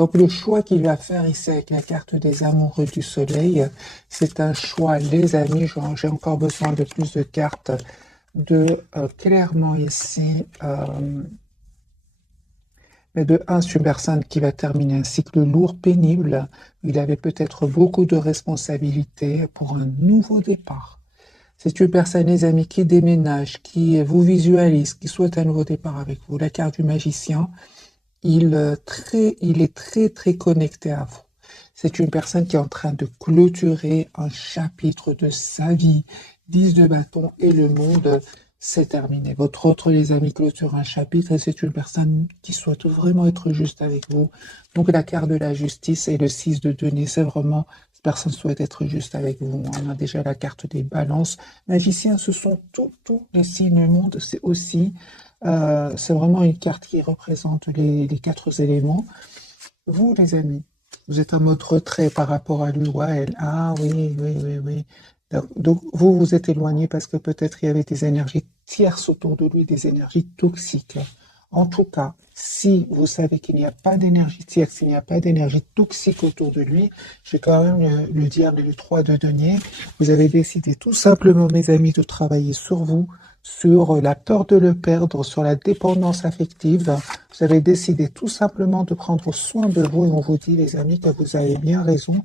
Donc le choix qu'il va faire ici avec la carte des amoureux du soleil, c'est un choix, les amis, j'ai encore besoin de plus de cartes, de clairement ici, mais de un, c'est une personne qui va terminer un cycle lourd, pénible, il avait peut-être beaucoup de responsabilités pour un nouveau départ. C'est une personne, les amis, qui déménage, qui vous visualise, qui souhaite un nouveau départ avec vous. La carte du magicien, il est très connecté à vous. C'est une personne qui est en train de clôturer un chapitre de sa vie. 10 de bâton et le monde, c'est terminé. Votre autre, les amis, clôture un chapitre et c'est une personne qui souhaite vraiment être juste avec vous. Donc la carte de la justice et le 6 de denier, c'est vraiment, cette personne souhaite être juste avec vous. On a déjà la carte des balances. Magicien, ce sont tous les signes du monde. C'est aussi, c'est vraiment une carte qui représente les 4 éléments. Vous, les amis, vous êtes en mode retrait par rapport à lui ou à elle. Ah oui. Donc, vous vous êtes éloigné parce que peut-être il y avait des énergies tierces autour de lui, des énergies toxiques. En tout cas, si vous savez qu'il n'y a pas d'énergie tierce, il n'y a pas d'énergie toxique autour de lui, je vais quand même le diable et le 3 de denier. Vous avez décidé tout simplement, mes amis, de travailler sur vous, sur la peur de le perdre, sur la dépendance affective. Vous avez décidé tout simplement de prendre soin de vous et on vous dit, les amis, que vous avez bien raison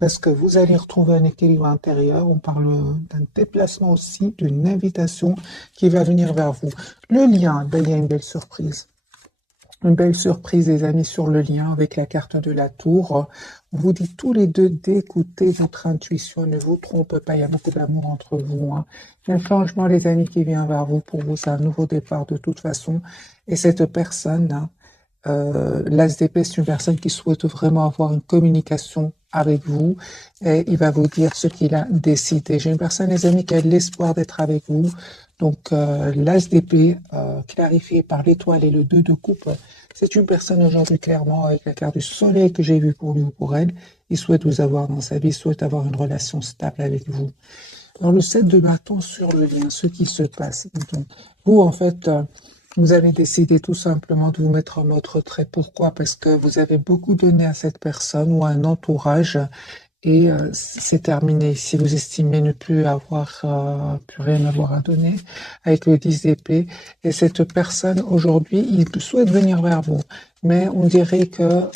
parce que vous allez retrouver un équilibre intérieur. On parle d'un déplacement aussi, d'une invitation qui va venir vers vous. Le lien, ben, il y a une belle surprise. Une belle surprise, les amis, sur le lien avec la carte de la tour. On vous dit tous les deux d'écouter votre intuition. Ne vous trompe pas, il y a beaucoup d'amour entre vous. Hein. Il y a un changement, les amis, qui vient vers vous. Pour vous, c'est un nouveau départ de toute façon. Et cette personne, hein, l'As d'épée, c'est une personne qui souhaite vraiment avoir une communication avec vous et il va vous dire ce qu'il a décidé. J'ai une personne, les amis, qui a l'espoir d'être avec vous. Donc, l'As d'épée, clarifié par l'étoile et le 2 de coupe, c'est une personne aujourd'hui, clairement, avec la carte du soleil que j'ai vue pour lui ou pour elle. Il souhaite vous avoir dans sa vie, il souhaite avoir une relation stable avec vous. Dans le 7 de bâton sur le lien, ce qui se passe. Donc, vous, en fait, vous avez décidé tout simplement de vous mettre en mode retrait. Pourquoi? Parce que vous avez beaucoup donné à cette personne ou à un entourage et c'est terminé. Si vous estimez ne plus avoir, plus rien avoir à donner avec le 10 d'épée et cette personne aujourd'hui, il souhaite venir vers vous, mais on dirait que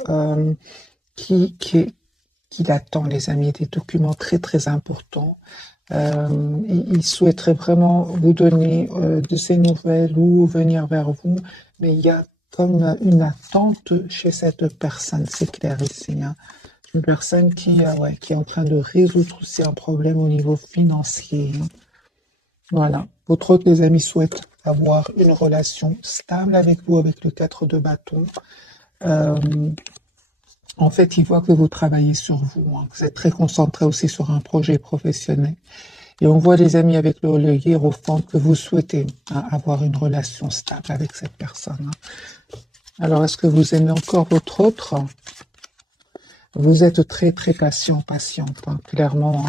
qu'il attend, les amis, des documents très importants. Il souhaiterait vraiment vous donner de ses nouvelles ou venir vers vous, mais il y a comme une attente chez cette personne, c'est clair ici. Hein. Une personne qui est en train de résoudre aussi un problème au niveau financier. Hein. Voilà. Votre autre, les amis, souhaite avoir une relation stable avec vous, avec le 4 de bâton. En fait, il voit que vous travaillez sur vous, hein, que vous êtes très concentré aussi sur un projet professionnel. Et on voit, les amis, avec le hiérophante, que vous souhaitez avoir une relation stable avec cette personne. Hein. Alors, est-ce que vous aimez encore votre autre? Vous êtes très patiente, hein, clairement.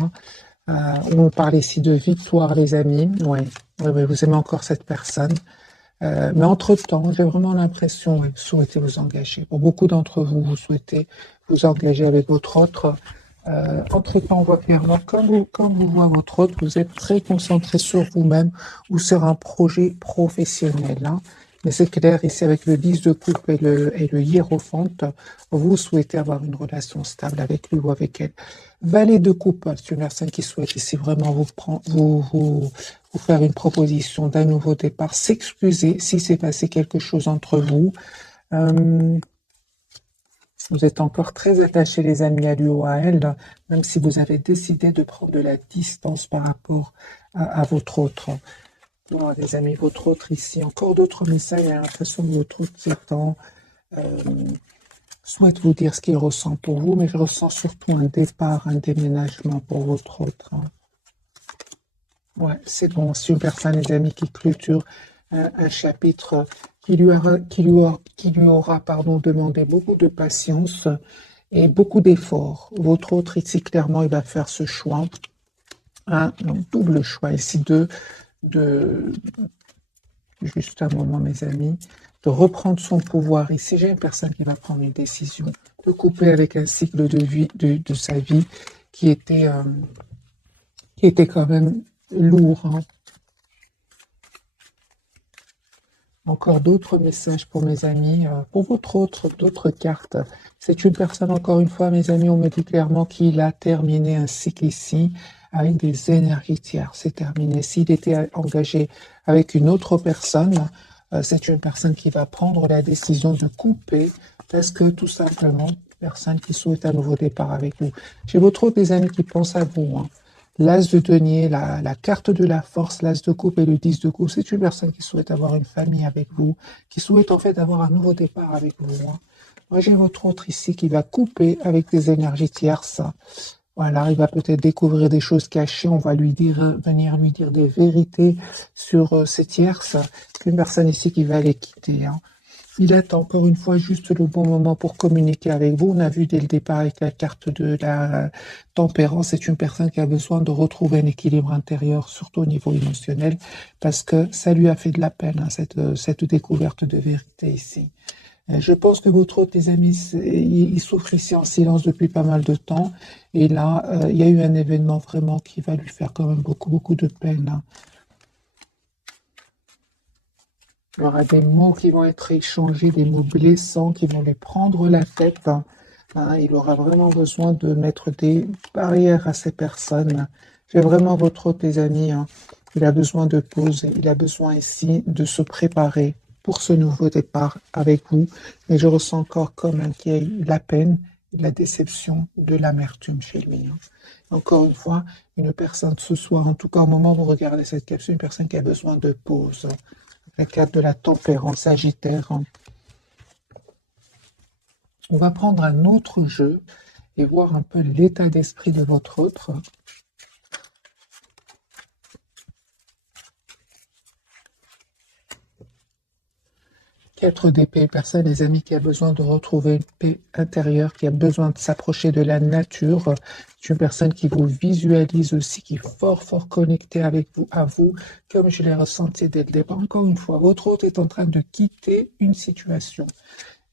Hein. On parle ici de victoire, les amis. Oui, vous aimez encore cette personne. Mais entre-temps, j'ai vraiment l'impression, vous souhaitez vous engager. Pour beaucoup d'entre vous, vous souhaitez vous engager avec votre autre. Entre-temps, on voit clairement, comme vous voyez votre autre, vous êtes très concentré sur vous-même ou sur un projet professionnel. Hein. Mais c'est clair, ici, avec le 10 de coupe et le hiérophante, vous souhaitez avoir une relation stable avec lui ou avec elle. Valet de coupe, c'est une personne qui souhaite ici vraiment vous faire une proposition d'un nouveau départ, s'excuser si s'est passé quelque chose entre vous. Vous êtes encore très attachés, les amis, à lui ou à elle, même si vous avez décidé de prendre de la distance par rapport à votre autre. Bon, les amis, votre autre ici, encore d'autres messages, j'ai l'impression que votre autre s'étend, souhaite vous dire ce qu'il ressent pour vous, mais je ressens surtout un départ, un déménagement pour votre autre. Ouais, c'est bon, c'est une personne, les amis, qui clôture un chapitre qui lui aura demandé beaucoup de patience et beaucoup d'efforts. Votre autre, ici, clairement, il va faire ce choix, un double choix ici juste un moment, mes amis, de reprendre son pouvoir. Ici, j'ai une personne qui va prendre une décision de couper avec un cycle de vie, de sa vie qui était, euh, qui était quand même lourd, hein. Encore d'autres messages pour mes amis, pour d'autres cartes. C'est une personne, encore une fois, mes amis, on me dit clairement qu'il a terminé un cycle ici avec des énergies tierces. C'est terminé. S'il était engagé avec une autre personne, c'est une personne qui va prendre la décision de couper parce que tout simplement, personne qui souhaite un nouveau départ avec vous. J'ai votre des amis qui pensent à vous, hein. L'as de denier, la carte de la force, l'as de coupe et le 10 de coupe, c'est une personne qui souhaite avoir une famille avec vous, qui souhaite en fait avoir un nouveau départ avec vous, hein. Moi, j'ai votre autre ici qui va couper avec des énergies tierces. Voilà, il va peut-être découvrir des choses cachées, on va lui dire, venir lui dire des vérités sur ces tierces. Une personne ici qui va les quitter, hein. Il attend encore une fois juste le bon moment pour communiquer avec vous. On a vu dès le départ avec la carte de la tempérance, c'est une personne qui a besoin de retrouver un équilibre intérieur, surtout au niveau émotionnel, parce que ça lui a fait de la peine, hein, cette découverte de vérité ici. Je pense que votre autre, les amis, il souffre ici en silence depuis pas mal de temps. Et là, il y a eu un événement vraiment qui va lui faire quand même beaucoup, beaucoup de peine, hein. Il y aura des mots qui vont être échangés, des mots blessants qui vont lui prendre la tête, hein. Il aura vraiment besoin de mettre des barrières à ces personnes. J'ai vraiment votre autre, les amis, hein. Il a besoin de pause, il a besoin ici de se préparer pour ce nouveau départ avec vous. Mais je ressens encore comme qu'il y a eu la peine, de la déception, de l'amertume chez lui, hein. Encore une fois, une personne ce soir, en tout cas au moment où vous regardez cette capsule, une personne qui a besoin de pause. La carte de la tempérance sagittaire, hein. On va prendre un autre jeu et voir un peu l'état d'esprit de votre autre. 4 d'épée, personne, les amis, qui a besoin de retrouver une paix intérieure, qui a besoin de s'approcher de la nature. C'est une personne qui vous visualise aussi, qui est fort, fort connectée avec vous, à vous, comme je l'ai ressenti dès le départ. Encore une fois, votre hôte est en train de quitter une situation.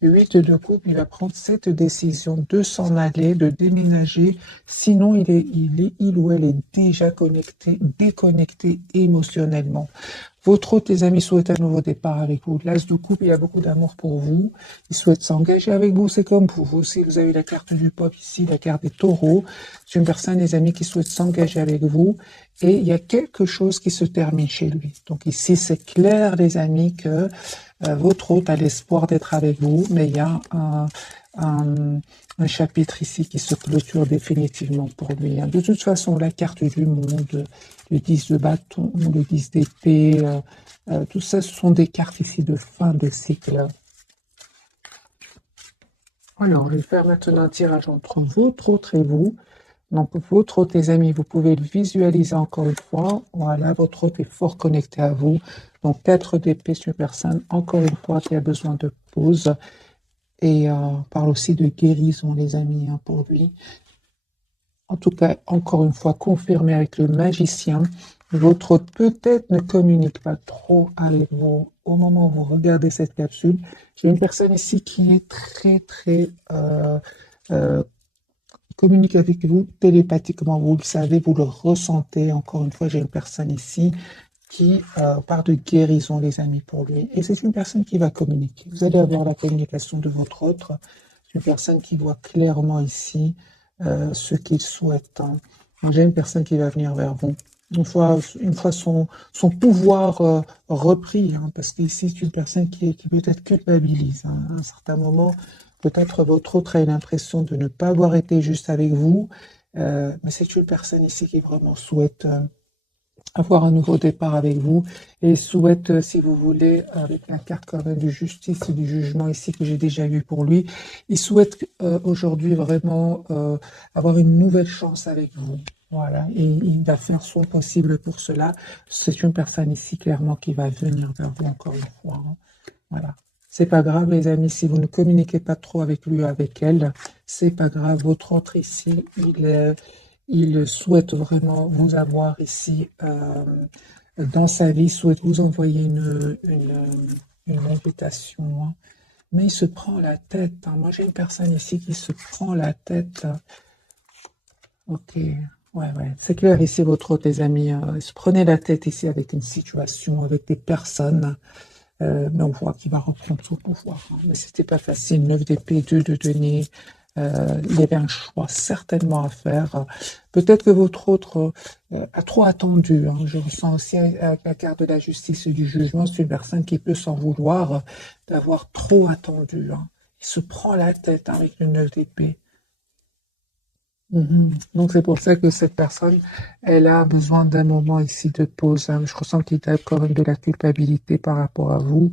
8 de coupe, il va prendre cette décision de s'en aller, de déménager. Sinon, il ou elle est déjà connecté, déconnecté émotionnellement. Votre hôte, les amis, souhaite un nouveau départ avec vous. L'as de coupe, il y a beaucoup d'amour pour vous. Il souhaite s'engager avec vous. C'est comme pour vous aussi. Vous avez la carte du pop ici, la carte des taureaux. C'est une personne, les amis, qui souhaite s'engager avec vous. Et il y a quelque chose qui se termine chez lui. Donc ici, c'est clair, les amis, que votre hôte a l'espoir d'être avec vous, mais il y a un chapitre ici qui se clôture définitivement pour lui, hein. De toute façon, la carte du monde, le 10 de bâton, le 10 d'épée, tout ça, ce sont des cartes ici de fin de cycle. Alors, je vais faire maintenant un tirage entre votre autre et vous. Donc, votre hôte, les amis, vous pouvez le visualiser encore une fois. Voilà, votre hôte est fort connecté à vous. Donc, 4 d'épée sur personne, encore une fois, qui a besoin de pause. Et on parle aussi de guérison, les amis, hein, pour lui. En tout cas, encore une fois, confirmé avec le magicien. Votre hôte peut-être ne communique pas trop avec vous au moment où vous regardez cette capsule. J'ai une personne ici qui est très, très euh, communique avec vous télépathiquement, vous le savez, vous le ressentez. Encore une fois, j'ai une personne ici qui parle de guérison, les amis, pour lui. Et c'est une personne qui va communiquer. Vous allez avoir la communication de votre autre. C'est une personne qui voit clairement ici ce qu'il souhaite, hein. J'ai une personne qui va venir vers vous. Une fois son pouvoir repris, hein, parce qu'ici, c'est une personne qui peut-être culpabilise, hein, à un certain moment. Peut-être votre autre a l'impression de ne pas avoir été juste avec vous, mais c'est une personne ici qui vraiment souhaite avoir un nouveau départ avec vous et souhaite, si vous voulez, avec la carte quand même de justice et du jugement ici que j'ai déjà eu pour lui, il souhaite aujourd'hui vraiment avoir une nouvelle chance avec vous. Voilà, et il va faire son possible pour cela. C'est une personne ici clairement qui va venir vers vous encore une fois, hein. Voilà. C'est pas grave, les amis, si vous ne communiquez pas trop avec lui ou avec elle, c'est pas grave. Votre autre ici, il souhaite vraiment vous avoir ici dans sa vie, souhaite vous envoyer une invitation, hein. mais il se prend la tête, hein. Moi, j'ai une personne ici qui se prend la tête. Ok, ouais. C'est clair ici, votre hôte, les amis. Il se prenait la tête ici avec une situation, avec des personnes. Mais on voit qu'il va reprendre son pouvoir, hein. Mais c'était pas facile. 9 d'épée, 2 de denier. Il y avait un choix certainement à faire. Peut-être que votre autre a trop attendu, hein. Je ressens aussi avec la carte de la justice et du jugement, c'est une personne qui peut s'en vouloir d'avoir trop attendu, hein. Il se prend la tête, hein, avec le 9 d'épée. Mhm. Donc c'est pour ça que cette personne, elle a besoin d'un moment ici de pause, hein. Je ressens qu'il y a quand même de la culpabilité par rapport à vous.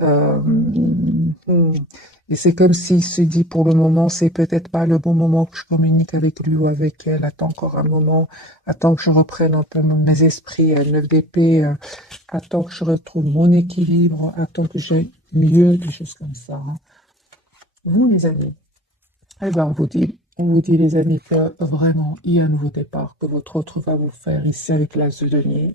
Mhm. Et c'est comme s'il se dit pour le moment, c'est peut-être pas le bon moment que je communique avec lui ou avec elle. Attends encore un moment, attends que je reprenne un peu mes esprits à 9 d'épée, attends que je retrouve mon équilibre, attends que j'ai mieux, des choses comme ça, hein. Vous, les amis. Eh ben, on vous dit, les amis, que vraiment, il y a un nouveau départ que votre autre va vous faire ici avec l'As de denier.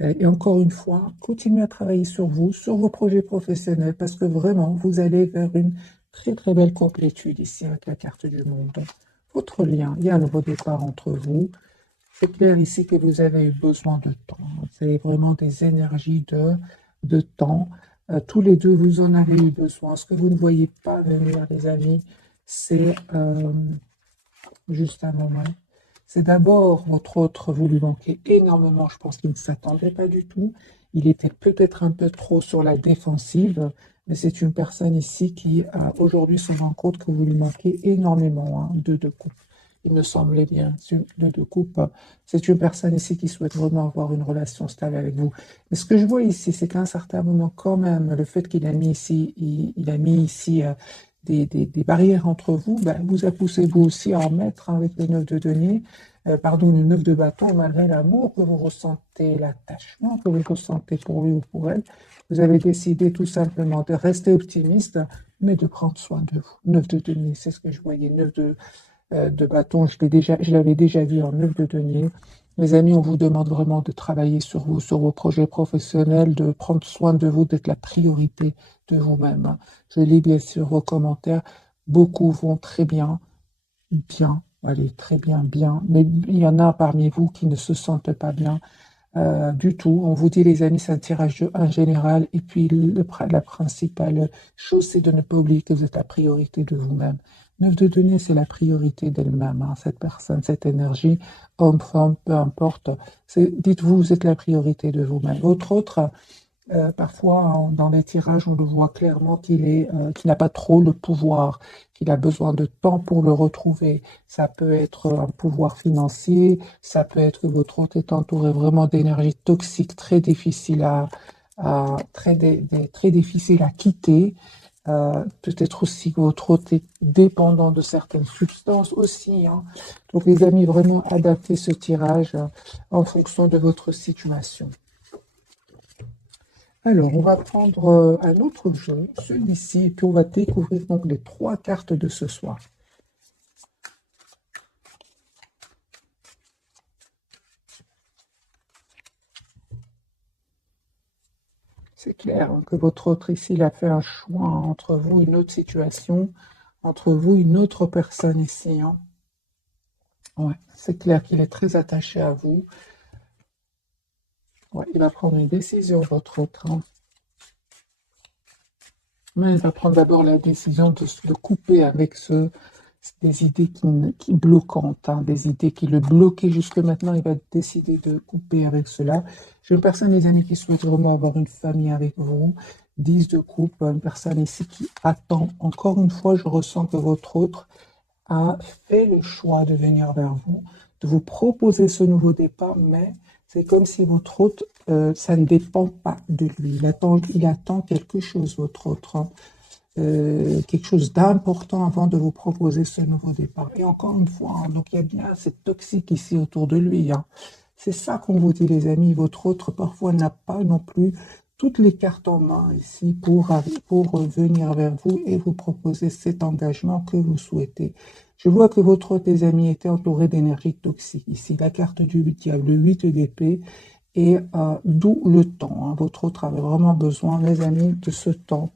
Et encore une fois, continuez à travailler sur vous, sur vos projets professionnels, parce que vraiment, vous allez vers une très très belle complétude ici avec la carte du monde. Votre lien, il y a un nouveau départ entre vous. C'est clair ici que vous avez eu besoin de temps. C'est vraiment des énergies de temps. Tous les deux, vous en avez eu besoin. Ce que vous ne voyez pas venir, les amis, c'est juste un moment. C'est d'abord votre autre, vous lui manquez énormément. Je pense qu'il ne s'attendait pas du tout. Il était peut-être un peu trop sur la défensive, mais c'est une personne ici qui, aujourd'hui, se rend compte que vous lui manquez énormément, hein, de coupe. Il me semblait bien, de coupe. C'est une personne ici qui souhaite vraiment avoir une relation stable avec vous. Mais ce que je vois ici, c'est qu'à un certain moment, quand même, le fait qu'il a mis ici, il a mis ici des barrières entre vous, ben, vous a poussé vous aussi à en mettre, hein, avec le 9 de denier, pardon, le 9 de bâton, malgré l'amour que vous ressentez, l'attachement que vous ressentez pour lui ou pour elle. Vous avez décidé tout simplement de rester optimiste, mais de prendre soin de vous. 9 de denier, c'est ce que je voyais. 9 de bâton, je l'avais déjà vu en 9 de denier. Mes amis, on vous demande vraiment de travailler sur vous, sur vos projets professionnels, de prendre soin de vous, d'être la priorité de vous-même, hein. Je lis bien sûr vos commentaires. Beaucoup vont très bien, bien, allez, très bien, bien. Mais il y en a parmi vous qui ne se sentent pas bien, du tout. On vous dit, les amis, c'est un tirage en général. Et puis, la principale chose, c'est de ne pas oublier que vous êtes la priorité de vous-même. 9 de denier, c'est la priorité d'elle-même, hein, cette personne, cette énergie, homme, femme, peu importe. Dites-vous, vous êtes la priorité de vous-même. Votre autre, parfois, dans les tirages, on le voit clairement qu'il n'a pas trop le pouvoir, qu'il a besoin de temps pour le retrouver. Ça peut être un pouvoir financier, ça peut être que votre hôte est entouré vraiment d'énergie toxique, très difficile très difficile à quitter. Peut-être aussi que votre hôte est dépendant de certaines substances aussi, hein. Donc, les amis, vraiment adaptez ce tirage, en fonction de votre situation. Alors, on va prendre un autre jeu, celui-ci, et puis on va découvrir donc les 3 cartes de ce soir. C'est clair, hein, que votre autre ici, il a fait un choix, hein, entre vous, une autre situation, entre vous, une autre personne ici, hein. Ouais, c'est clair qu'il est très attaché à vous. Ouais, il va prendre une décision, votre autre, hein. Mais il va prendre d'abord la décision de se couper avec des idées qui bloquantes, hein, des idées qui le bloquaient jusque maintenant. Il va décider de couper avec cela. J'ai une personne, les amis, qui souhaite vraiment avoir une famille avec vous. 10 de coupe, une personne ici qui attend. Encore une fois, je ressens que votre autre a fait le choix de venir vers vous, de vous proposer ce nouveau départ, mais c'est comme si votre hôte, ça ne dépend pas de lui. Il attend quelque chose, votre autre, hein, quelque chose d'important avant de vous proposer ce nouveau départ. Et encore une fois, hein, donc il y a bien cette toxique ici autour de lui, hein. C'est ça qu'on vous dit, les amis. Votre autre, parfois, n'a pas non plus toutes les cartes en main ici pour venir vers vous et vous proposer cet engagement que vous souhaitez. Je vois que votre autre, les amis, était entouré d'énergie toxique. Ici, la carte du diable, le 8 d'épée, et d'où le temps, hein. Votre autre avait vraiment besoin, les amis, de ce temps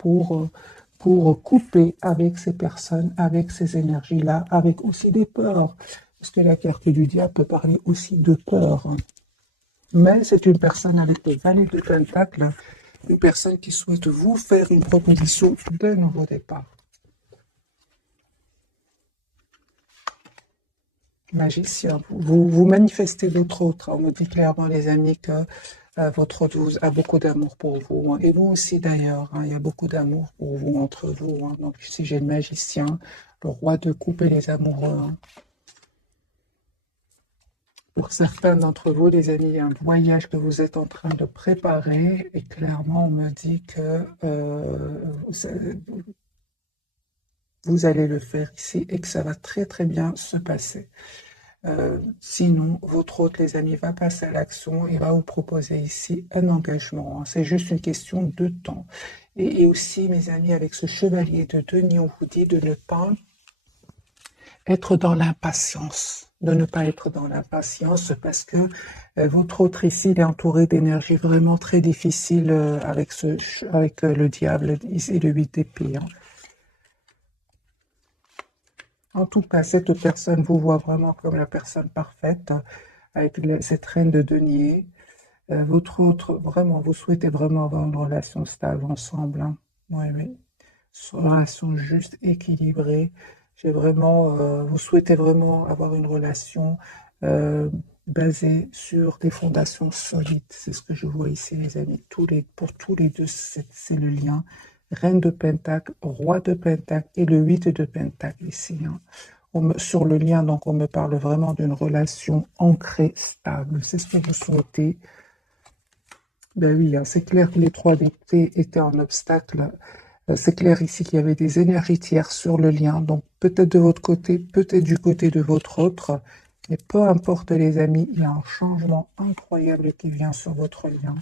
pour couper avec ces personnes, avec ces énergies-là, avec aussi des peurs. Parce que la carte du diable peut parler aussi de peur. Mais c'est une personne avec le valet de Pentacle, une personne qui souhaite vous faire une proposition de nouveau départ. Magicien, vous manifestez votre autre. On me dit clairement, les amis, que votre autre a beaucoup d'amour pour vous, hein. Et vous aussi d'ailleurs, hein, il y a beaucoup d'amour pour vous, entre vous, hein. Donc ici, j'ai le magicien, le roi de coupe et les amoureux, hein. Pour certains d'entre vous, les amis, il y a un voyage que vous êtes en train de préparer et clairement, on me dit que vous allez le faire ici et que ça va très très bien se passer. Sinon, votre hôte, les amis, va passer à l'action et va vous proposer ici un engagement, hein. C'est juste une question de temps. Et aussi, mes amis, avec ce chevalier de denier, on vous dit de ne pas être dans l'impatience, de ne pas être dans l'impatience parce que votre autre ici, il est entouré d'énergie vraiment très difficile avec le diable ici, le 8 d'épée, hein. En tout cas, cette personne vous voit vraiment comme la personne parfaite, avec cette reine de denier. Votre autre, vraiment, vous souhaitez vraiment avoir une relation stable ensemble, hein. Oui, oui. Une relation juste, équilibrée. J'ai vraiment, vous souhaitez vraiment avoir une relation euh, basée sur des fondations solides. C'est ce que je vois ici, les amis. Pour tous les deux, c'est le lien. Reine de Pentacle, roi de Pentacle et le 8 de Pentacle ici, hein. Sur le lien, donc, on me parle vraiment d'une relation ancrée, stable. C'est ce que vous souhaitez. Ben oui, hein, c'est clair que les 3 d'épée étaient en obstacle. C'est clair ici qu'il y avait des énergies tierces sur le lien, donc peut-être de votre côté, peut-être du côté de votre autre, mais peu importe les amis, il y a un changement incroyable qui vient sur votre lien.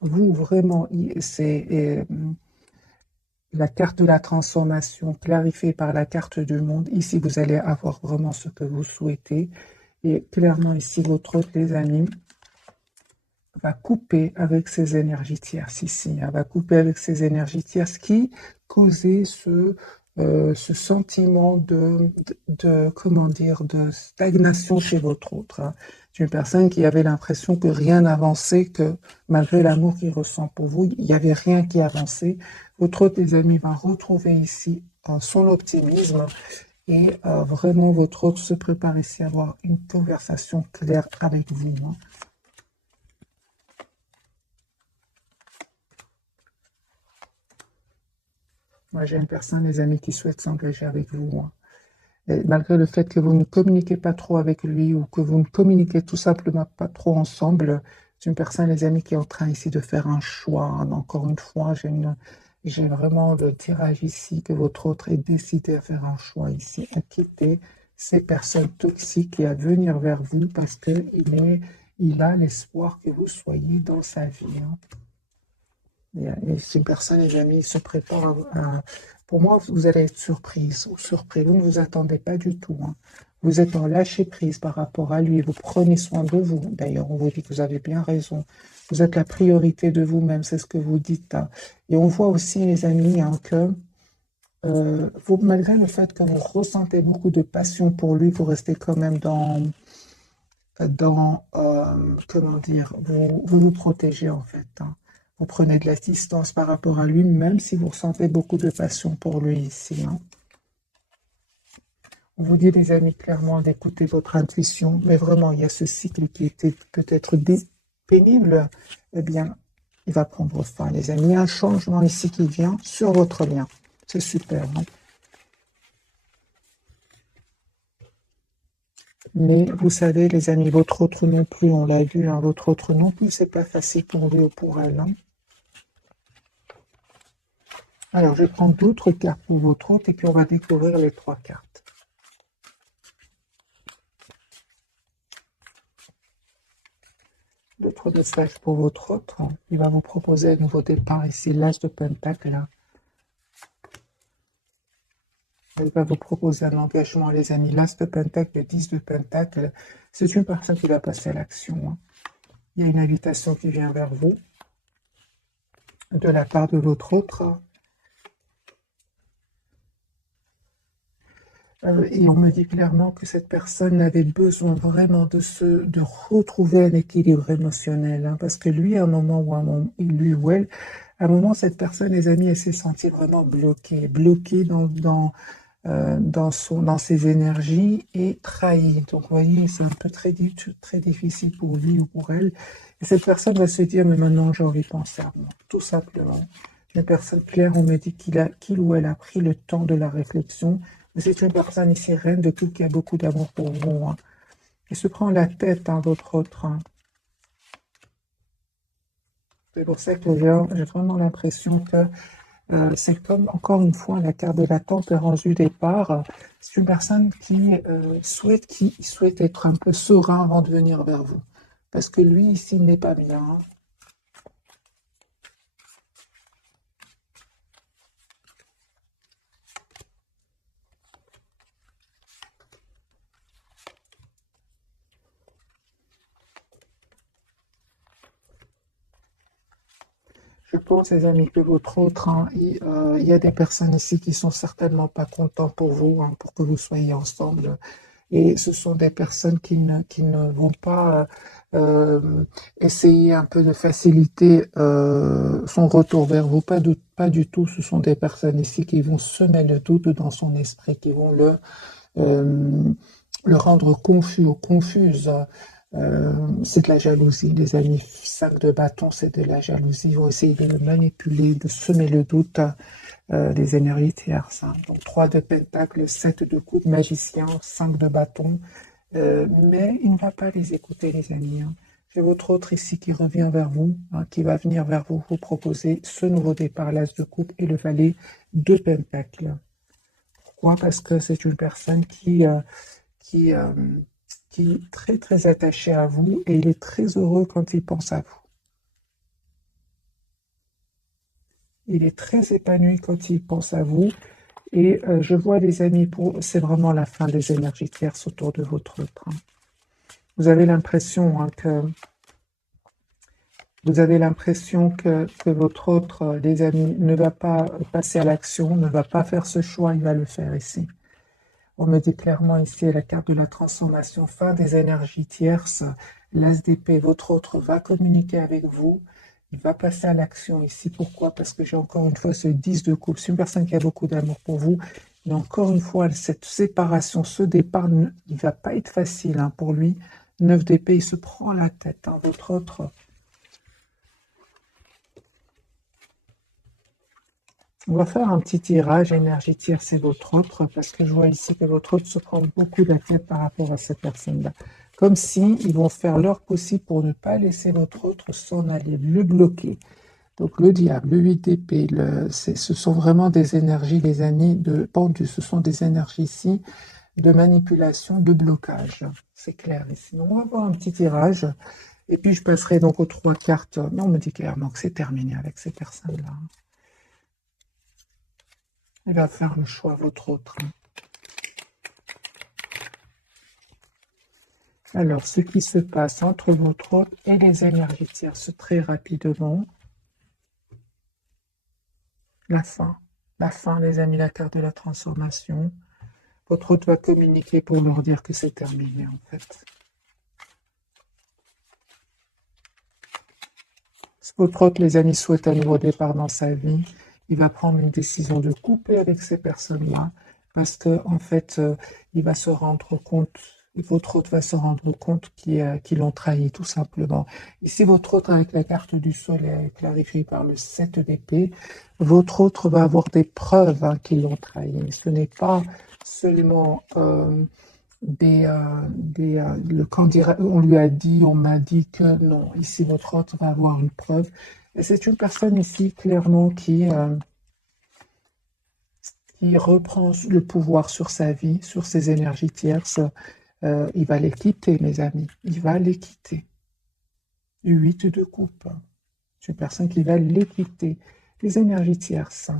Vous, vraiment, c'est la carte de la transformation clarifiée par la carte du monde. Ici, vous allez avoir vraiment ce que vous souhaitez. Et clairement, ici, votre autre, les amis, va couper avec ces énergies tierces ici, hein, va couper avec ces énergies tierces qui causaient ce sentiment comment dire, de stagnation chez votre autre, hein. C'est une personne qui avait l'impression que rien n'avançait, que malgré l'amour qu'il ressent pour vous, il n'y avait rien qui avançait. Votre autre, les amis, va retrouver ici son optimisme et vraiment votre autre se prépare ici à avoir une conversation claire avec vous, hein. Moi, j'ai une personne, les amis, qui souhaite s'engager avec vous, hein. Et malgré le fait que vous ne communiquez pas trop avec lui ou que vous ne communiquez tout simplement pas trop ensemble, c'est une personne, les amis, qui est en train ici de faire un choix, hein. Encore une fois, j'ai vraiment le tirage ici que votre autre est décidé à faire un choix ici, à quitter ces personnes toxiques et à venir vers vous parce il a l'espoir que vous soyez dans sa vie, hein. Et si une personne, les amis, se prépare pour moi, vous allez être surprise ou surpris. Vous ne vous attendez pas du tout, hein. Vous êtes en lâcher prise par rapport à lui. Vous prenez soin de vous. D'ailleurs, on vous dit que vous avez bien raison. Vous êtes la priorité de vous-même, c'est ce que vous dites, hein. Et on voit aussi, les amis, hein, que vous, malgré le fait que vous ressentez beaucoup de passion pour lui, vous restez quand même comment dire, vous protégez en fait, hein. Vous prenez de la distance par rapport à lui, même si vous ressentez beaucoup de passion pour lui ici, hein. On vous dit, les amis, clairement d'écouter votre intuition, mais vraiment, il y a ce cycle qui était peut-être pénible, eh bien, il va prendre fin, les amis. Il y a un changement ici qui vient sur votre lien. C'est super, hein. Mais vous savez, les amis, votre autre non plus, on l'a vu, hein, votre autre non plus, c'est pas facile pour lui ou pour elle, hein. Alors, je prends d'autres cartes pour votre autre et puis on va découvrir les 3 cartes. D'autres messages pour votre autre. Il va vous proposer un nouveau départ ici, l'As de Pentacle, là. Il va vous proposer un engagement, les amis. L'As de Pentacle, le 10 de Pentacle. C'est une personne qui va passer à l'action, hein. Il y a une invitation qui vient vers vous de la part de votre autre. Et on me dit clairement que cette personne avait besoin vraiment de retrouver un équilibre émotionnel, hein, parce que lui, à un moment ou un moment, lui ou elle, à un moment, cette personne, les amis, elle s'est sentie vraiment bloquée dans ses énergies et trahie. Donc, vous voyez, c'est un peu très difficile pour lui ou pour elle. Et cette personne va se dire, mais maintenant, j'ai envie de penser à moi, tout simplement. Une personne claire, on me dit qu'il ou elle a pris le temps de la réflexion. Mais c'est une personne ici, reine de coupe, qui a beaucoup d'amour pour vous, hein. Il se prend la tête, hein, votre autre, hein. C'est pour ça que j'ai vraiment l'impression que c'est comme, encore une fois, la carte de la tempérance du départ. C'est une personne qui souhaite être un peu serein avant de venir vers vous. Parce que lui, ici, il n'est pas bien, hein. Je pense, les amis, que votre autre, hein, il y a des personnes ici qui sont certainement pas contents pour vous, hein, pour que vous soyez ensemble. Et ce sont des personnes qui ne vont pas essayer un peu de faciliter son retour vers vous. Pas du tout. Ce sont des personnes ici qui vont semer le doute dans son esprit, qui vont euh, le rendre confus ou confuse. C'est de la jalousie, les amis. 5 de bâton, c'est de la jalousie. Ils vont essayer de le manipuler, de semer le doute, des énergies tierces, hein. Donc 3 de pentacle, 7 de coupe, magicien, 5 de bâton. Mais il ne va pas les écouter, les amis, hein. J'ai votre autre ici qui revient vers vous, hein, qui va venir vers vous, vous proposer ce nouveau départ, l'as de coupe et le valet de pentacle. Pourquoi? Parce que c'est une personne qui, euh, qui est très très attachée à vous et il est très heureux quand il pense à vous. Il est très épanoui quand il pense à vous. Et je vois les amis, c'est vraiment la fin des énergies tierces autour de votre autre, hein. Vous avez l'impression, hein, que votre autre, les amis, ne va pas passer à l'action, ne va pas faire ce choix, il va le faire ici. On me dit clairement ici la carte de la transformation, fin des énergies tierces, l'as d'épée, votre autre va communiquer avec vous, il va passer à l'action ici. Pourquoi? Parce que j'ai encore une fois ce 10 de coupe. C'est une personne qui a beaucoup d'amour pour vous. Et encore une fois, cette séparation, ce départ, il ne va pas être facile, hein, pour lui. 9 d'épée, il se prend la tête, hein. Votre autre, on va faire un petit tirage énergie tierce, c'est votre autre, parce que je vois ici que votre autre se prend beaucoup la tête par rapport à cette personne-là. Comme si ils vont faire leur possible pour ne pas laisser votre autre s'en aller, le bloquer. Donc le diable, le 8 d'épée, ce sont vraiment des énergies, les amis, de pendu. Ce sont des énergies ici de manipulation, de blocage. C'est clair ici. Donc on va voir un petit tirage. Et puis je passerai donc aux 3 cartes. Mais on me dit clairement que c'est terminé avec ces personnes-là. Il va faire le choix, votre autre. Alors, ce qui se passe entre votre hôte et les énergies tierces très rapidement. La fin. La fin, les amis, la carte de la transformation. Votre hôte va communiquer pour leur dire que c'est terminé, en fait. Si votre hôte, les amis, souhaite un nouveau départ dans sa vie, il va prendre une décision de couper avec ces personnes-là, parce que en fait, il va se rendre compte, votre hôte va se rendre compte qu'ils l'ont trahi, tout simplement. Ici, votre hôte, avec la carte du soleil, clarifiée par le 7 d'épée, votre hôte va avoir des preuves, hein, qu'ils l'ont trahi. Ce n'est pas seulement quand on lui a dit, on m'a dit que non. Ici, votre hôte va avoir une preuve. Et c'est une personne ici, clairement, qui reprend le pouvoir sur sa vie, sur ses énergies tierces. Il va les quitter, mes amis. Il va les quitter. 8 de coupe. C'est une personne qui va les quitter. Les énergies tierces.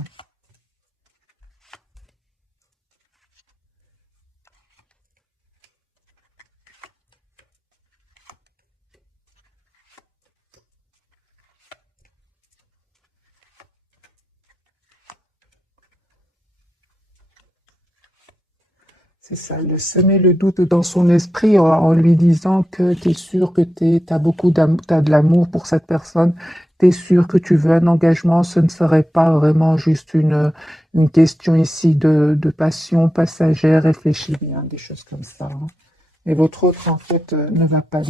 C'est ça, le semer le doute dans son esprit en lui disant que tu es sûr que tu as beaucoup d'amour, t'as de l'amour pour cette personne, tu es sûr que tu veux un engagement, ce ne serait pas vraiment juste une question ici de passion passagère, réfléchis bien, des choses comme ça, hein. Et votre autre, en fait, ne va pas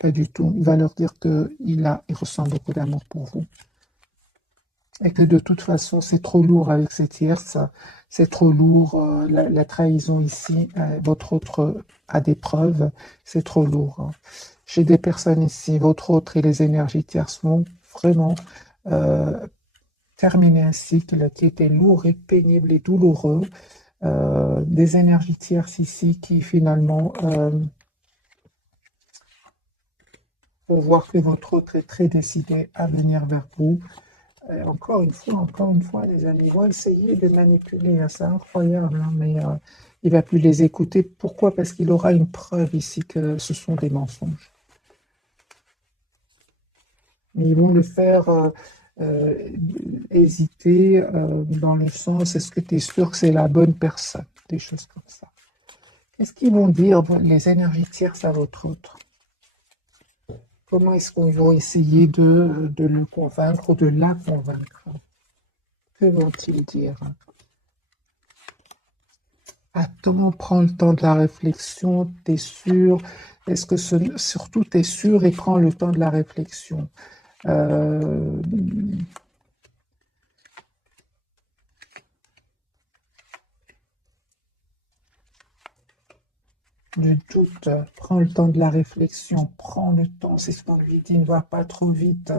pas du tout. Il va leur dire il ressent beaucoup d'amour pour vous. Et que de toute façon, c'est trop lourd avec ces tierces, c'est trop lourd, la trahison ici, votre autre a des preuves, c'est trop lourd, hein. J'ai des personnes ici, votre autre et les énergies tierces vont vraiment euh, terminer un cycle qui était lourd et pénible et douloureux. Des énergies tierces ici qui finalement vont voir que votre autre est très décidé à venir vers vous. Encore une fois, les amis vont essayer de manipuler, hein, c'est incroyable, hein, mais il va plus les écouter. Pourquoi? Parce qu'il aura une preuve ici que ce sont des mensonges. Mais ils vont le faire euh, hésiter dans le sens, est-ce que tu es sûr que c'est la bonne personne? Des choses comme ça. Qu'est-ce qu'ils vont dire, les énergies tierces à votre autre? Comment est-ce qu'ils vont essayer de le convaincre ou de la convaincre? Que vont-ils dire? Attends, prends le temps de la réflexion, t'es sûr? Est-ce que surtout t'es sûr et prends le temps de la réflexion. Euh, du doute, prends le temps de la réflexion, prends le temps, c'est ce qu'on lui dit, ne va pas trop vite.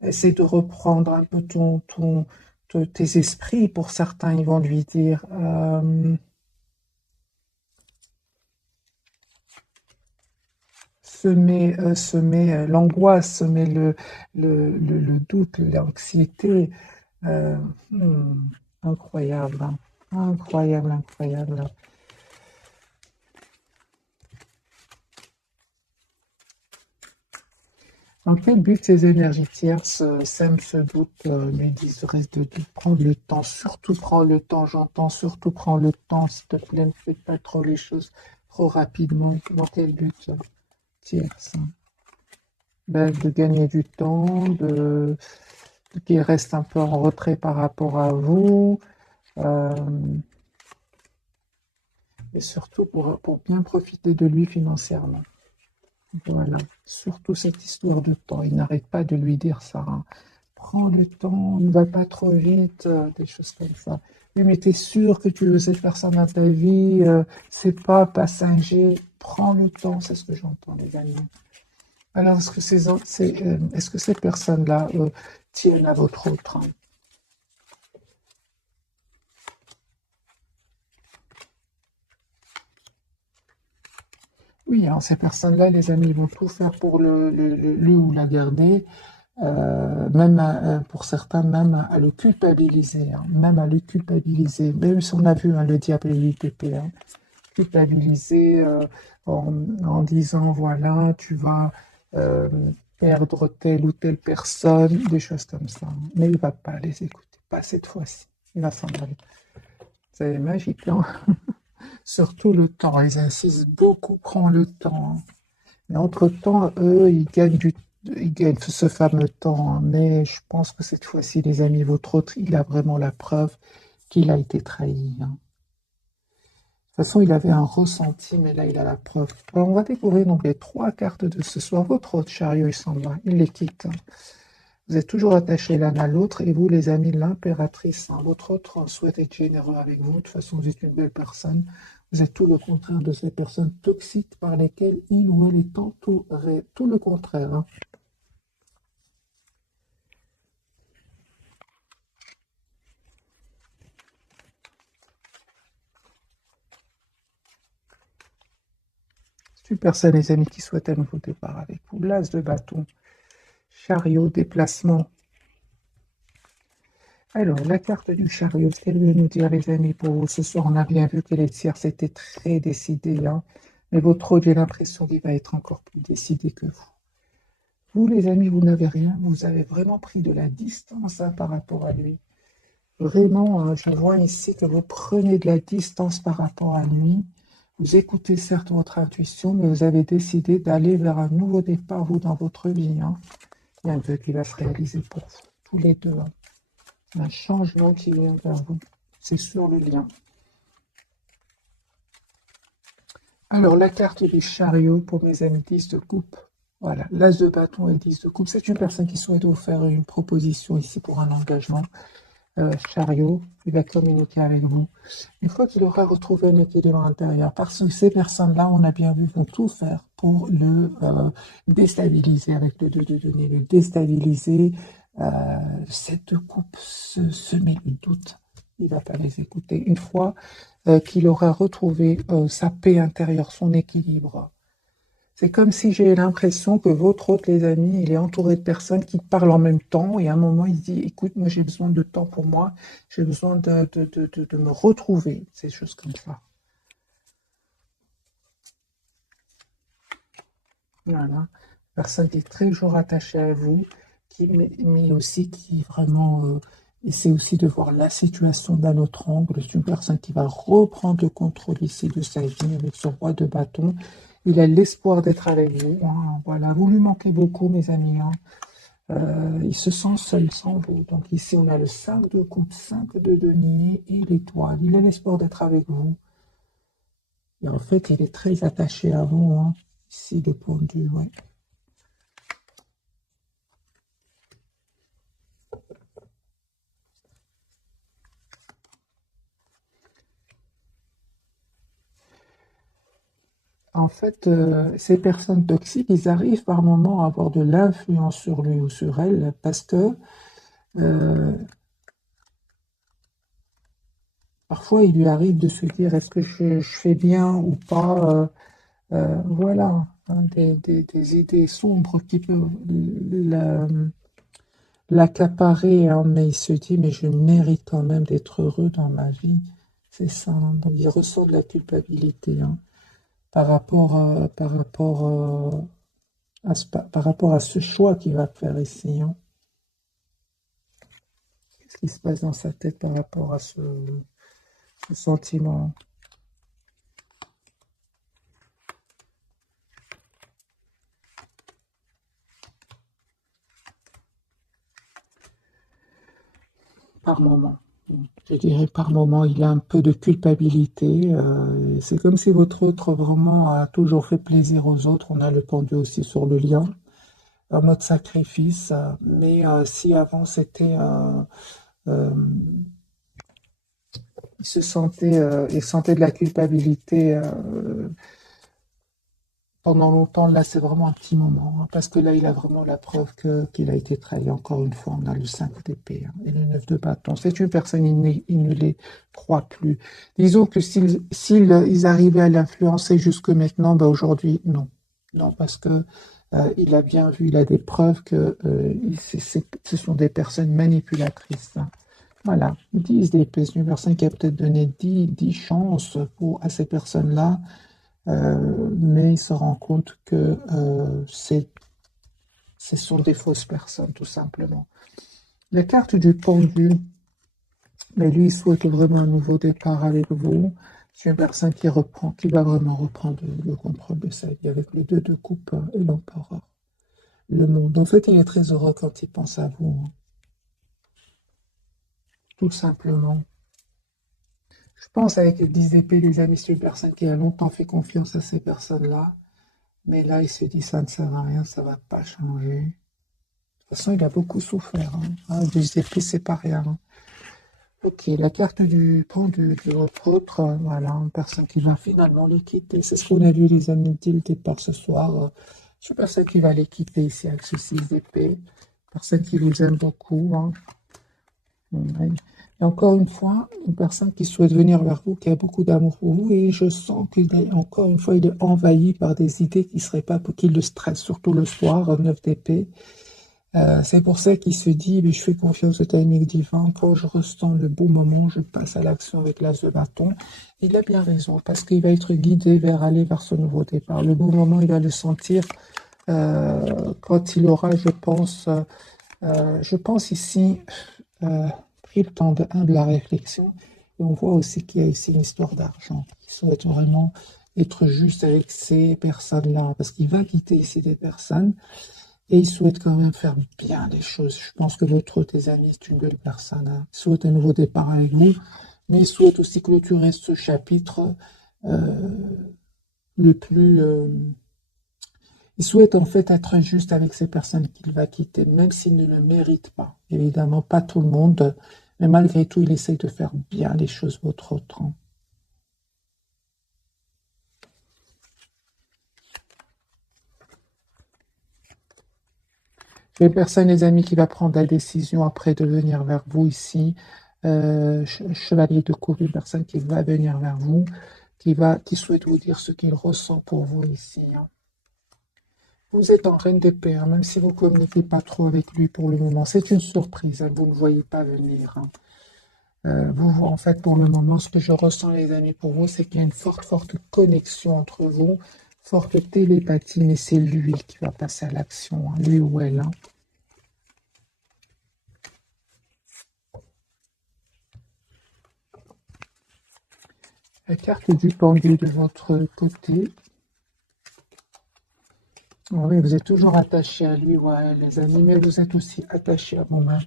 Essaie de reprendre un peu tes esprits. Pour certains, ils vont lui dire. Semer l'angoisse, semer le doute, l'anxiété. Euh, hmm, incroyable, hein. Incroyable, incroyable. Dans quel but ces énergies tierces sèment ce doute, lui disent reste de prendre le temps, surtout prends le temps, j'entends, surtout prends le temps, s'il te plaît, ne fais pas trop les choses trop rapidement. Dans quel but tierce? Ben, de gagner du temps, qu'il reste un peu en retrait par rapport à vous, euh, et surtout pour bien profiter de lui financièrement. Voilà, surtout cette histoire de temps. Il n'arrête pas de lui dire ça, hein. Prends le temps, ne va pas trop vite, des choses comme ça. Oui, mais t'es sûr que tu veux cette personne dans ta vie, c'est pas passager. Prends le temps, c'est ce que j'entends, les amis. Alors, est-ce que ces personnes-là tiennent à votre autre, hein? Oui, hein, ces personnes-là, les amis, vont tout faire pour lui ou la garder, même pour certains, même à le culpabiliser, hein, même à le culpabiliser. Même si on a vu, hein, le diable et l'ITP, hein, culpabiliser en disant, voilà, tu vas euh, perdre telle ou telle personne, des choses comme ça, hein. Mais il ne va pas les écouter, pas cette fois-ci. Il va s'en aller. C'est magique, hein. Surtout le temps, ils insistent beaucoup, prends le temps, hein. Mais entre-temps, eux, ils gagnent ce fameux temps, hein. Mais je pense que cette fois-ci, les amis, votre autre, il a vraiment la preuve qu'il a été trahi, hein. De toute façon, il avait un ressenti, mais là, il a la preuve. Alors, on va découvrir donc les trois cartes de ce soir. Votre autre chariot, il s'en va, il les quitte, hein. Vous êtes toujours attachés l'un à l'autre, et vous, les amis, l'impératrice, hein. Votre autre souhaite être généreux avec vous. De toute façon, vous êtes une belle personne. Vous êtes tout le contraire de ces personnes toxiques par lesquelles il ou elle est entouré. Tout le contraire, hein. C'est une personne, les amis, qui souhaite un nouveau départ avec vous. L'as de bâton, chariot, déplacement. Alors, la carte du chariot, ce qu'elle veut nous dire, les amis, pour vous ce soir, on a bien vu que les tierces étaient très décidés, hein. Mais votre autre, j'ai l'impression qu'il va être encore plus décidé que vous. Vous, les amis, vous n'avez rien. Vous avez vraiment pris de la distance, hein, par rapport à lui. Vraiment, hein, je vois ici que vous prenez de la distance par rapport à lui. Vous écoutez certes votre intuition, mais vous avez décidé d'aller vers un nouveau départ, vous, dans votre vie. Hein. Il y a un vœu qui va se réaliser pour vous, tous les deux. Hein. Un changement qui vient vers vous. C'est sur le lien. Alors, la carte du chariot pour mes amis 10 de coupe. Voilà, l'as de bâton et 10 de coupe. C'est une personne qui souhaite vous faire une proposition ici pour un engagement. Chariot, il va communiquer avec vous. Une fois qu'il aura retrouvé un équilibre intérieur, parce que ces personnes-là, on a bien vu, vont tout faire pour le déstabiliser avec le 2 de denier, le déstabiliser. Cette coupe se met le doute. Il ne va pas les écouter. Une fois qu'il aura retrouvé sa paix intérieure, son équilibre, c'est comme si j'ai l'impression que votre hôte, les amis, il est entouré de personnes qui parlent en même temps et à un moment, il se dit, écoute, moi j'ai besoin de temps pour moi, j'ai besoin de me retrouver, ces choses comme ça. Voilà. Personne qui est très toujours attachée à vous, mais aussi qui vraiment essaie aussi de voir la situation d'un autre angle. C'est une personne qui va reprendre le contrôle ici de sa vie avec ce roi de bâton. Il a l'espoir d'être avec vous. Hein. Voilà, vous lui manquez beaucoup, mes amis. Hein. Il se sent seul sans vous. Donc ici, on a le 5 de coupe, 5 de denier et l'étoile. Il a l'espoir d'être avec vous. Et en fait, il est très attaché à vous. Hein. Ici, le pendu, ouais. En fait, ces personnes toxiques, ils arrivent par moments à avoir de l'influence sur lui ou sur elle parce que euh, parfois il lui arrive de se dire est-ce que je fais bien ou pas. Voilà, hein, des idées sombres qui peuvent l'accaparer, hein, mais il se dit mais je mérite quand même d'être heureux dans ma vie. C'est ça. Hein. Donc il ressent de la culpabilité hein, par rapport à ce choix qu'il va faire ici. Hein. Qu'est-ce qui se passe dans sa tête par rapport à ce sentiment? Par moment. Je dirais par moment, il a un peu de culpabilité. C'est comme si votre autre vraiment a toujours fait plaisir aux autres. On a le pendu aussi sur le lien, en mode sacrifice. Mais si avant c'était, il sentait de la culpabilité pendant longtemps, là, c'est vraiment un petit moment, hein, parce que là, il a vraiment la preuve qu'il a été trahi. Encore une fois, on a le 5 d'épée hein, et le 9 de bâton. C'est une personne, il ne les croit plus. Disons que s'ils arrivaient à l'influencer jusque maintenant, bah aujourd'hui, non. Non, parce que il a bien vu, il a des preuves que ce sont des personnes manipulatrices. Hein. Voilà, 10 d'épée, c'est une personne qui a peut-être donné 10 chances à ces personnes-là. Mais il se rend compte que ce sont des fausses personnes, tout simplement. La carte du pendu, mais lui, il souhaite vraiment un nouveau départ avec vous. C'est une personne qui va vraiment reprendre le contrôle de sa vie avec le 2 de coupe et l'empereur. Le monde. En fait, il est très heureux quand il pense à vous, hein. Tout simplement. Je pense avec les 10 épées, les amis, c'est une personne qui a longtemps fait confiance à ces personnes-là. Mais là, il se dit, ça ne sert à rien, ça ne va pas changer. De toute façon, il a beaucoup souffert. Hein. Ah, 10 épées, c'est pas rien. Hein. Ok, la carte du pendu de votre autre, voilà, une personne qui va finalement les quitter. C'est ce qu'on a vu, les amis, dès le départ ce soir. C'est une personne qui va les quitter ici avec ce 6 d'épée. Personne qui vous aime beaucoup. Hein. Ouais. Et encore une fois, une personne qui souhaite venir vers vous, qui a beaucoup d'amour pour vous, et je sens qu'il est, encore une fois, il est envahi par des idées qui seraient pas pour qu'il le stresse, surtout le soir, 9 d'épée. C'est pour ça qu'il se dit, mais je fais confiance au timing divin, quand je ressens le bon moment, je passe à l'action avec l'as de bâton. Il a bien raison, parce qu'il va être guidé vers aller vers ce nouveau départ. Le bon moment, il va le sentir quand il aura, je pense ici, pris le temps de la réflexion. Et on voit aussi qu'il y a ici une histoire d'argent. Il souhaite vraiment être juste avec ces personnes-là, parce qu'il va quitter ici des personnes, et il souhaite quand même faire bien les choses. Je pense que l'autre de tes amis, c'est une belle personne, hein. Il souhaite un nouveau départ avec vous, mais il souhaite aussi clôturer ce chapitre euh, le plus... il souhaite en fait être juste avec ces personnes qu'il va quitter, même s'il ne le mérite pas. Évidemment, pas tout le monde, mais malgré tout, il essaye de faire bien les choses, votre autre, hein. Les personnes, les amis, qui va prendre la décision après de venir vers vous ici. Chevalier de coupe, une personne qui va venir vers vous, qui souhaite vous dire ce qu'il ressent pour vous ici, hein. Vous êtes en reine d'épée, hein, même si vous ne communiquez pas trop avec lui pour le moment. C'est une surprise, hein, vous ne le voyez pas venir, hein. Vous, en fait, pour le moment, ce que je ressens, les amis, pour vous, c'est qu'il y a une forte, forte connexion entre vous, forte télépathie, mais c'est lui qui va passer à l'action, hein, lui ou elle, hein. La carte du pendu de votre côté. Oui, vous êtes toujours attaché à lui, ouais, les amis, mais vous êtes aussi attaché à vous-même.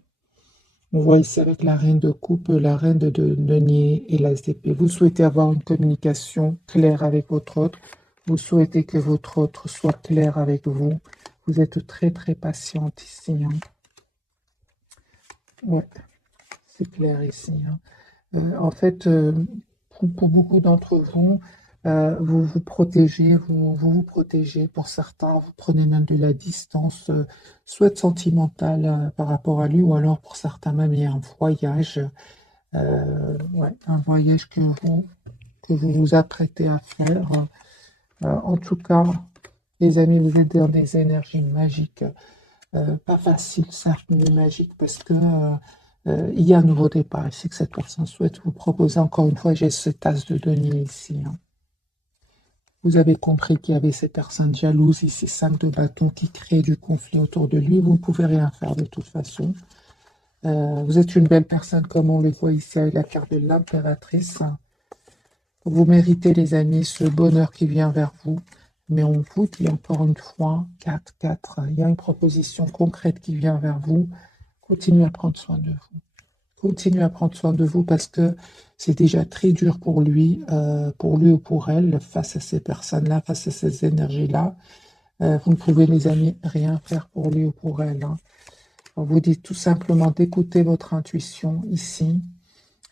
On voit ici avec la reine de coupe, la reine de denier et la d'épée. Vous souhaitez avoir une communication claire avec votre autre. Vous souhaitez que votre autre soit clair avec vous. Vous êtes très, très patiente ici, hein. Ouais, c'est clair ici, hein. En fait, pour beaucoup d'entre vous, vous vous protégez, vous protégez. Pour certains, vous prenez même de la distance, soit sentimentale par rapport à lui, ou alors pour certains même, il y a un voyage, ouais, un voyage que vous vous apprêtez à faire. En tout cas, les amis, vous êtes dans des énergies magiques. Pas facile, certes, mais magique, parce que il y a un nouveau départ ici que cette personne souhaite vous proposer. Encore une fois, j'ai cette tasse de denier ici, hein. Vous avez compris qu'il y avait ces personnes jalouses ici, 5 de bâton, qui créent du conflit autour de lui. Vous ne pouvez rien faire de toute façon. Vous êtes une belle personne, comme on le voit ici avec la carte de l'impératrice. Vous méritez, les amis, ce bonheur qui vient vers vous. Mais on vous dit encore une fois, 4-4, il y a une proposition concrète qui vient vers vous. Continuez à prendre soin de vous. Continuez à prendre soin de vous parce que c'est déjà très dur pour lui ou pour elle, face à ces personnes-là, face à ces énergies-là. Vous ne pouvez, les amis, rien faire pour lui ou pour elle, hein. On vous dit tout simplement d'écouter votre intuition ici,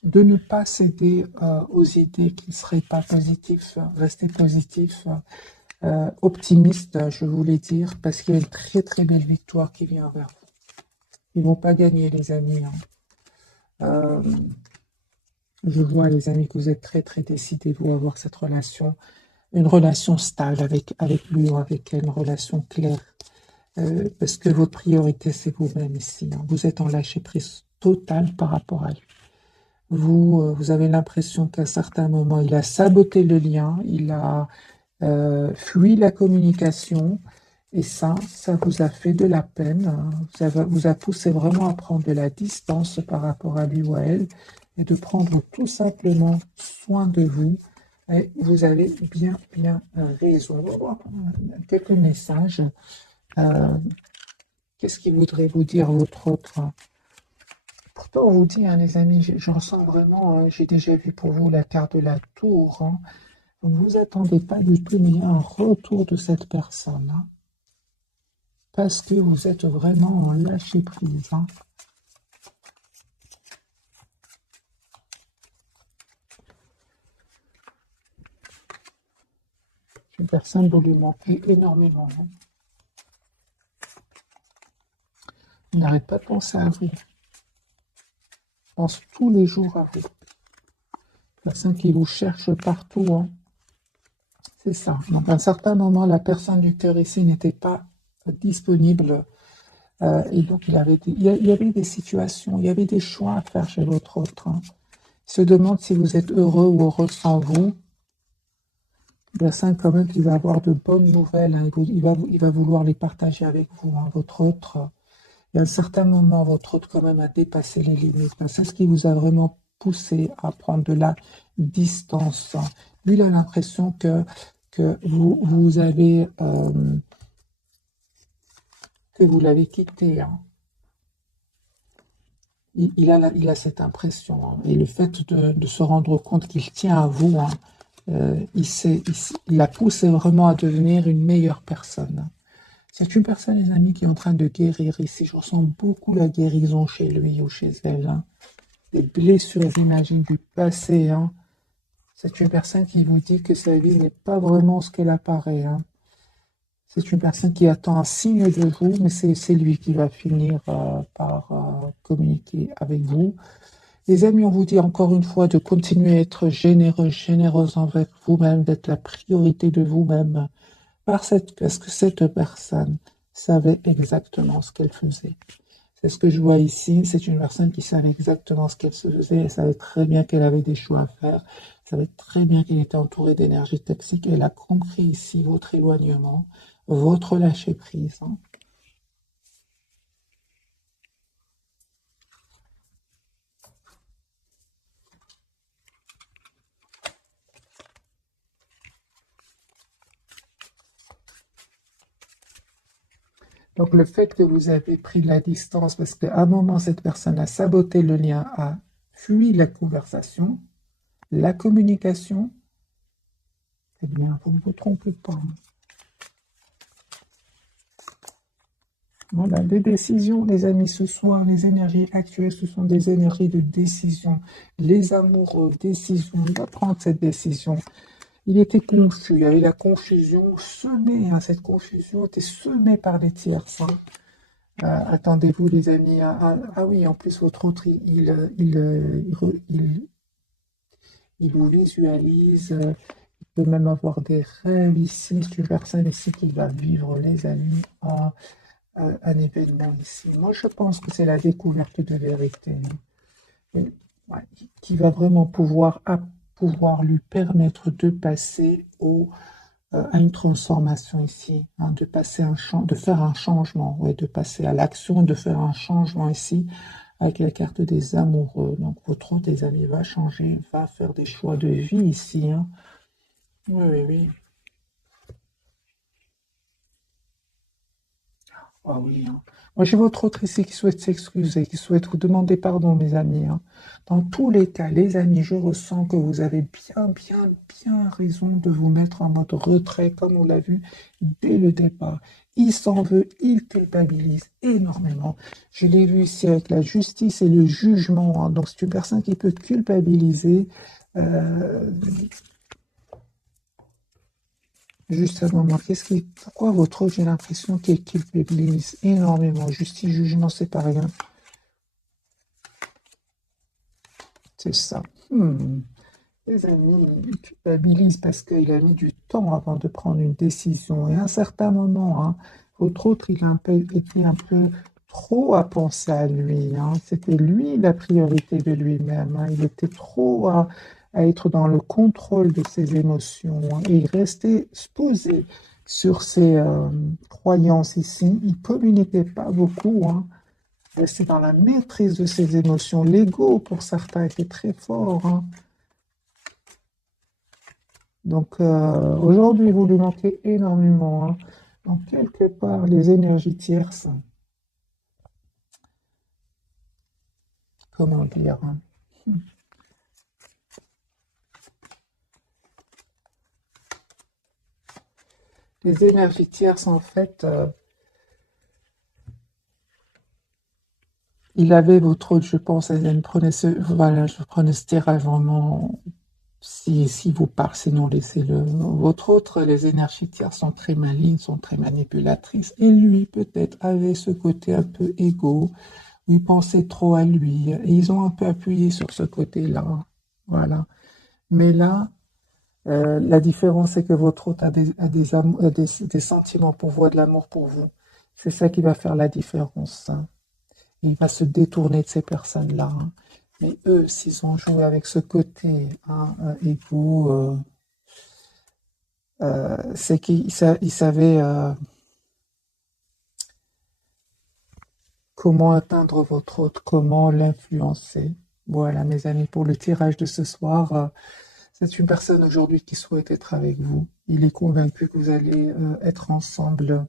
de ne pas céder aux idées qui ne seraient pas positives, rester positif, optimiste, je voulais dire, parce qu'il y a une très très belle victoire qui vient vers vous. Ils ne vont pas gagner, les amis, hein. Euh, je vois, les amis, que vous êtes très très décidés, vous, à avoir cette relation, une relation stable avec lui ou avec elle, une relation claire. Parce que votre priorité, c'est vous-même ici, hein. Vous êtes en lâcher-prise total par rapport à lui. Vous avez l'impression qu'à certains moments, il a saboté le lien, il a fui la communication, et ça vous a fait de la peine, hein. Vous a poussé vraiment à prendre de la distance par rapport à lui ou à elle, et de prendre tout simplement soin de vous. Et vous avez bien, bien raison. On va voir quelques messages. Euh, Qu'est-ce qu'il voudrait vous dire, votre autre? Pourtant, on vous dit, hein, les amis, je ressens vraiment, j'ai déjà vu pour vous la carte de la tour, hein. Donc, ne vous attendez pas du tout, mais il y a un retour de cette personne, hein, parce que vous êtes vraiment en lâcher prise, hein. Une personne, vous lui manquez énormément, hein. Il n'arrête pas de penser à vous. Il pense tous les jours à vous. Personne qui vous cherche partout, hein. C'est ça. Donc, à un certain moment, la personne du cœur ici n'était pas disponible. Et donc, il y avait des situations, il y avait des choix à faire chez votre autre, hein. Il se demande si vous êtes heureux ou heureux sans vous. Personne quand même qui va avoir de bonnes nouvelles, hein. Il va vouloir les partager avec vous, hein, votre autre. Et à un certain moment, votre autre quand même a dépassé les limites, hein. C'est ce qui vous a vraiment poussé à prendre de la distance, hein. Lui, il a l'impression que vous avez que vous l'avez quitté, hein. Il a cette impression, hein. Et le fait de se rendre compte qu'il tient à vous, hein, il la pousse vraiment à devenir une meilleure personne. C'est une personne, les amis, qui est en train de guérir ici. Je ressens beaucoup la guérison chez lui ou chez elle, hein. Les blessures, j'imagine, du passé, hein. C'est une personne qui vous dit que sa vie n'est pas vraiment ce qu'elle apparaît, hein. C'est une personne qui attend un signe de vous, mais c'est lui qui va finir par communiquer avec vous. Les amis, on vous dit encore une fois de continuer à être généreux, généreuse envers vous-même, d'être la priorité de vous-même, parce que cette personne savait exactement ce qu'elle faisait. C'est ce que je vois ici, c'est une personne qui savait exactement ce qu'elle se faisait, elle savait très bien qu'elle avait des choix à faire, elle savait très bien qu'elle était entourée d'énergie toxique, elle a compris ici votre éloignement, votre lâcher-prise, hein. Donc le fait que vous avez pris de la distance, parce qu'à un moment, cette personne a saboté le lien, a fui la conversation, la communication, eh bien, vous ne vous trompez pas. Voilà, des décisions, les amis, ce soir, les énergies actuelles, ce sont des énergies de décision. Les amoureux, décision, il va prendre cette décision. Il était confus, il y avait la confusion semée, hein, cette confusion était semée par les tierces, hein. Attendez-vous, les amis. Ah oui, en plus, votre autre, il vous visualise. Il peut même avoir des rêves ici. C'est une personne ici qui va vivre, les amis, un événement ici. Moi, je pense que c'est la découverte de vérité, hein. Et, ouais, qui va vraiment pouvoir lui permettre de passer à une transformation ici, hein, de faire un changement, ouais, de passer à l'action, de faire un changement ici avec la carte des amoureux. Donc votre autre des amis va changer, va faire des choix de vie ici, hein. Oui, oui, oui. Ah oui, hein. Moi, j'ai votre autre ici qui souhaite s'excuser, qui souhaite vous demander pardon, mes amis, hein. Dans tous les cas, les amis, je ressens que vous avez bien, bien, bien raison de vous mettre en mode retrait, comme on l'a vu dès le départ. Il s'en veut, il culpabilise énormément. Je l'ai vu ici avec la justice et le jugement, hein. Donc, c'est une personne qui peut culpabiliser. Euh, Juste un moment, pourquoi votre autre, j'ai l'impression qu'il culpabilise énormément. Justice, jugement, c'est pas rien. C'est ça. Hmm. Les amis, il culpabilise parce qu'il a mis du temps avant de prendre une décision. Et à un certain moment, hein, votre autre, il a été un peu trop à penser à lui, hein. C'était lui la priorité de lui-même, hein. Il était trop à être dans le contrôle de ses émotions, hein. Et il restait posé sur ses croyances ici. Il communiquait pas beaucoup, hein. Il restait dans la maîtrise de ses émotions. L'ego, pour certains, était très fort, hein. Donc aujourd'hui, vous lui manquez énormément, hein. Donc quelque part, les énergies tierces, comment dire, hein, les énergies tierces, en fait, il avait votre autre, je pense, elle prenait voilà, je prenais ce tirage vraiment, si vous parlez, sinon laissez-le. Votre autre, les énergies tierces sont très malignes, sont très manipulatrices, et lui, peut-être, avait ce côté un peu égo, où il pensait trop à lui, et ils ont un peu appuyé sur ce côté-là, voilà. Mais là, la différence, c'est que votre hôte a des sentiments pour vous, a de l'amour pour vous. C'est ça qui va faire la différence, hein. Il va se détourner de ces personnes-là, hein. Mais eux, s'ils ont joué avec ce côté, hein, égo, c'est qu'ils savaient comment atteindre votre hôte, comment l'influencer. Voilà, mes amis, pour le tirage de ce soir. C'est une personne aujourd'hui qui souhaite être avec vous. Il est convaincu que vous allez être ensemble.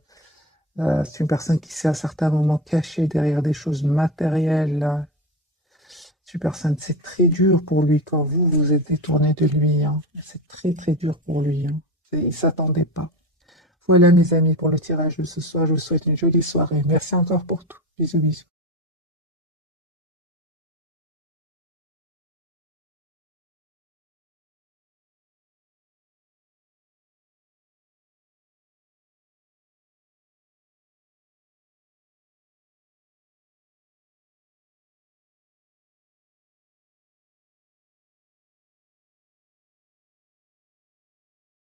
C'est une personne qui s'est à certains moments cachée derrière des choses matérielles. C'est une personne, c'est très dur pour lui quand vous vous êtes détourné de lui, hein. C'est très très dur pour lui, hein. Il ne s'attendait pas. Voilà mes amis pour le tirage de ce soir. Je vous souhaite une jolie soirée. Merci encore pour tout. Bisous bisous.